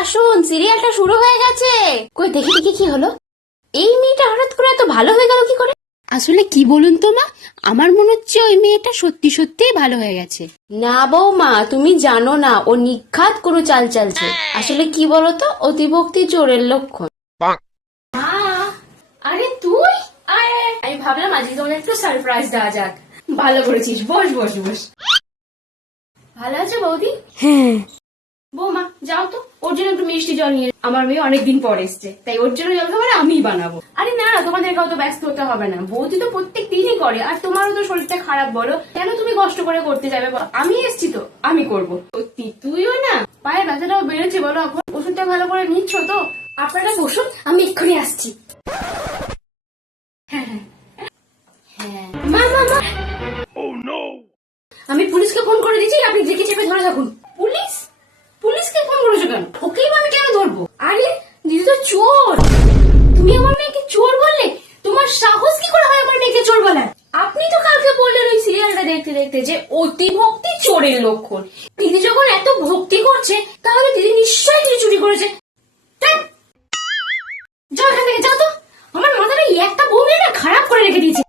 আসুন, সিরিয়ালটা শুরু হয়ে গেছে। কই দেখি দেখি কি হলো? এই মেয়েটা হঠাৎ করে এত ভালো হয়ে গেল কি করে? আসলে কি বলুন তো মা, আমার মনে হচ্ছে ওই মেয়েটা সত্যি সত্যিই ভালো হয়ে গেছে। না বৌমা, তুমি জানো না ও নিখাত কোনো চাল চালছে। আসলে কি বলতো, অতিভক্তি চোরের লক্ষণ। আরে তুই আয় আয়। আমি ভাবলাম আজকে তোমাদের একটু সারপ্রাইজ দেওয়া যাক। ভালো করেছিস, বস বস বস। ভালো আছে বৌদি? হ্যাঁ। বৌমা যাও তো, ওর জন্য একটু মিষ্টি জল নিয়ে। আমার মেয়ে অনেকদিন পর এসছে, তাই ওর জন্য জল খাবার আমিই বানাবো। আরে না না, তোমাদেরকে অত ব্যস্ত হতে হবে না। বৌদি তো প্রত্যেক দিনই করে, আর তোমারও তো শরীরটা খারাপ, বলো কেন তুমি কষ্ট করে করতে যাবে? আমি এসছি তো, আমি করবো। সত্যি তুইও না, পায়ে ব্যথাটাও বেড়েছে বলো, এখন ওষুধটা ভালো করে নিচ্ছ তো? আপনারা বসুন, আমি এক্ষুনি আসছি। হ্যাঁ হ্যাঁ হ্যাঁ। মা মা মা, আমি পুলিশকে ফোন করে দিচ্ছি, আপনি দেখে চেপে ধরে থাকুন। পুলিশ? পুলিশকে ফোন করেছো কেন? ওকেই বা আমি কেন ধরবো? আরে দিদি তো চোর। তুমি আমার মেয়েকে চোর বললে? তোমার সাহস কি করে হয় আমার মেয়েকে চোর বলার? আপনি তো কালকে বললেন ওই সিরিয়ালটা দেখতে দেখতে যে অতি ভক্তি চোরের লক্ষণ। দিদি যখন এত ভক্তি করছে, তাহলে দিদি নিশ্চয়ই কিছু চুরি করেছে। ধ্যাৎ, যাও এখান থেকে, যাও তো। আমার মাথাটা একটা বউ নিয়ে না খারাপ করে রেখে দিয়েছে।